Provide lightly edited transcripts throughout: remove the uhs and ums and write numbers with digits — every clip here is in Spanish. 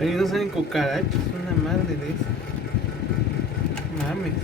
Ahí no salen cucarachos, una madre de eso. Mames.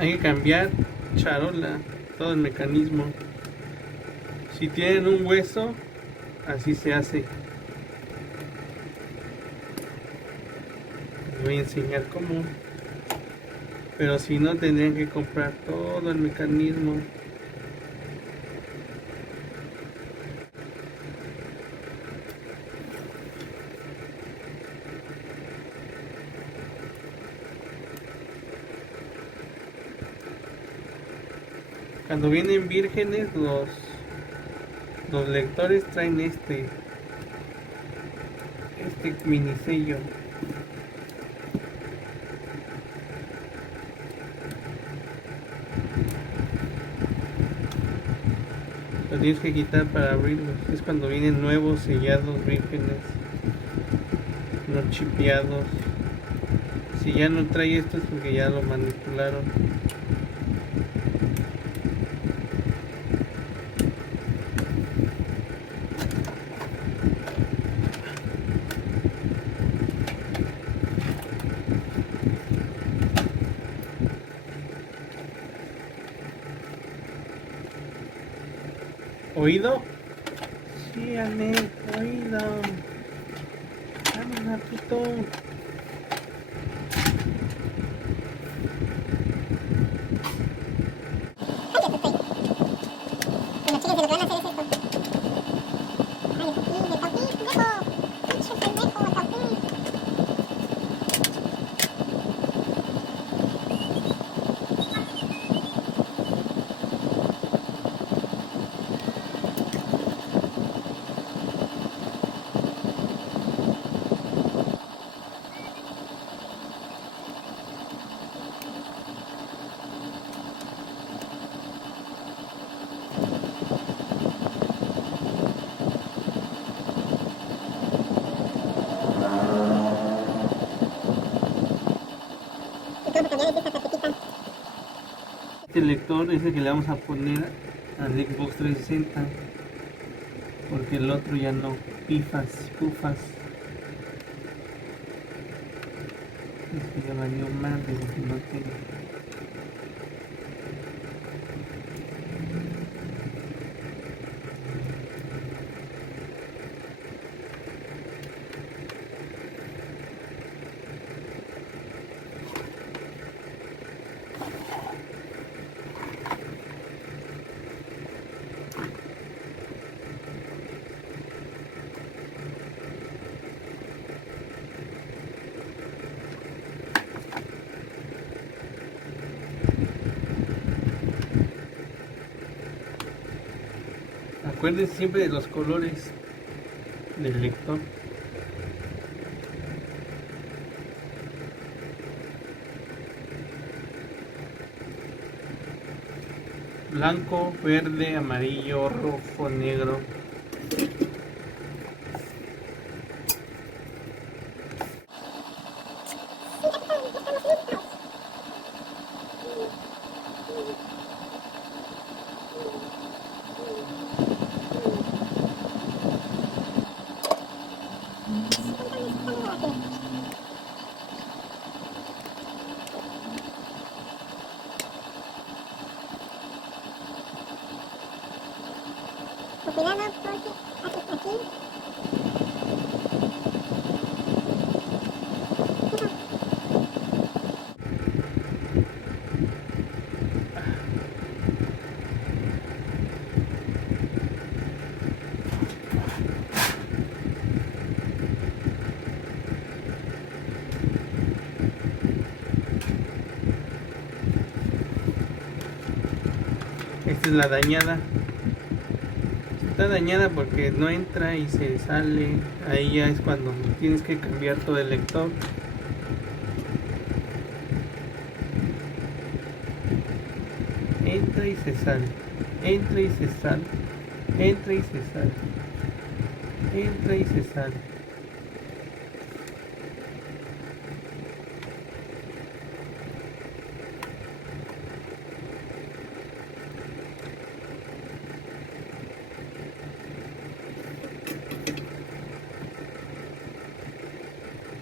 Hay que cambiar charola, todo el mecanismo. Si tienen un hueso, así se hace. Les voy a enseñar cómo. Pero si no, tendrían que comprar todo el mecanismo. Cuando vienen vírgenes, los lectores traen este mini sello. Lo tienes que quitar para abrirlos. Es cuando vienen nuevos sellados vírgenes, no chipeados. Si ya no trae esto es porque ya lo manipularon. ¿Oído? Sí, Anet, oído. Vamos, puto. Este lector es el que le vamos a poner al Xbox 360 porque el otro ya no. Pufas. Este ya valió más de lo que no tengo. Acuérdense siempre de los colores del lector. Blanco, verde, amarillo, rojo, negro. Cuidado porque aquí. Esta es la dañada. Está dañada porque no entra y se sale. Ahí ya es cuando tienes que cambiar todo el lector. Entra y se sale. Entra y se sale. Entra y se sale. Entra y se sale.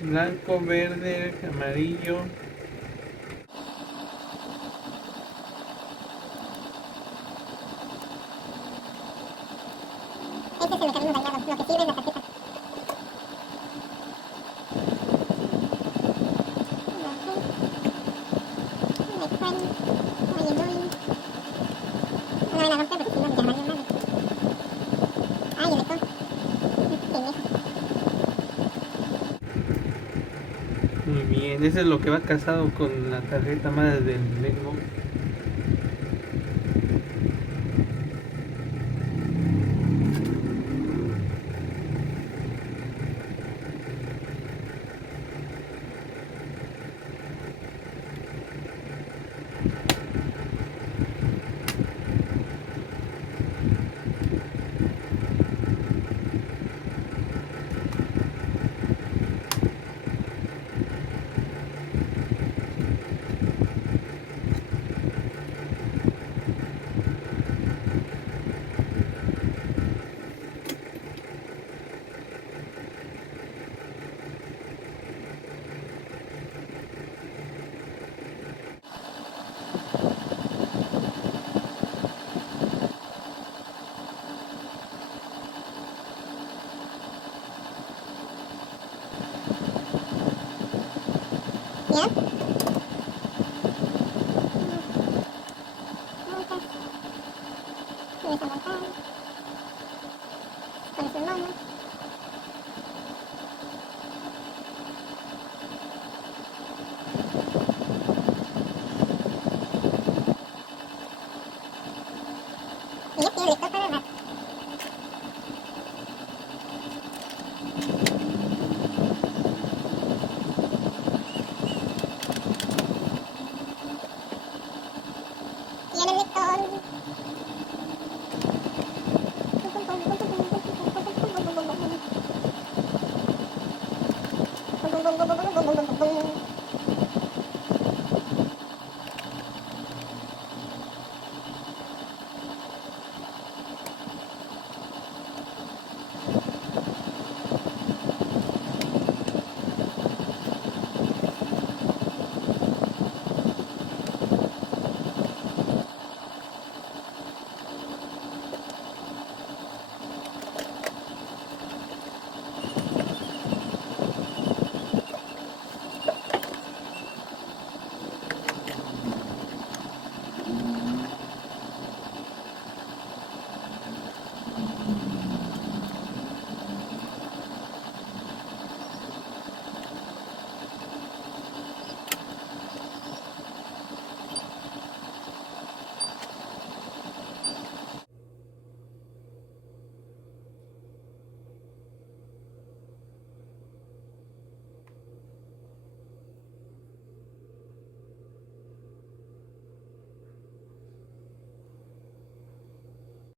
Blanco, verde, amarillo. Ese es el mecanismo dañado, lo que sirve es la tarjeta. No me van a romper porque si no ya valió madre. Ay, el lector. Pendejo. Muy bien, eso es lo que va casado con la tarjeta madre del Xbox. ¿Ya? Muchas. Tienes a montar. Con sus manos. Y ya tiene el lector para rato. Tiene el lector. Bum, bum, bum, bum, bum, bum, bum, bum, bum, bum, bum, bum, bum, bum.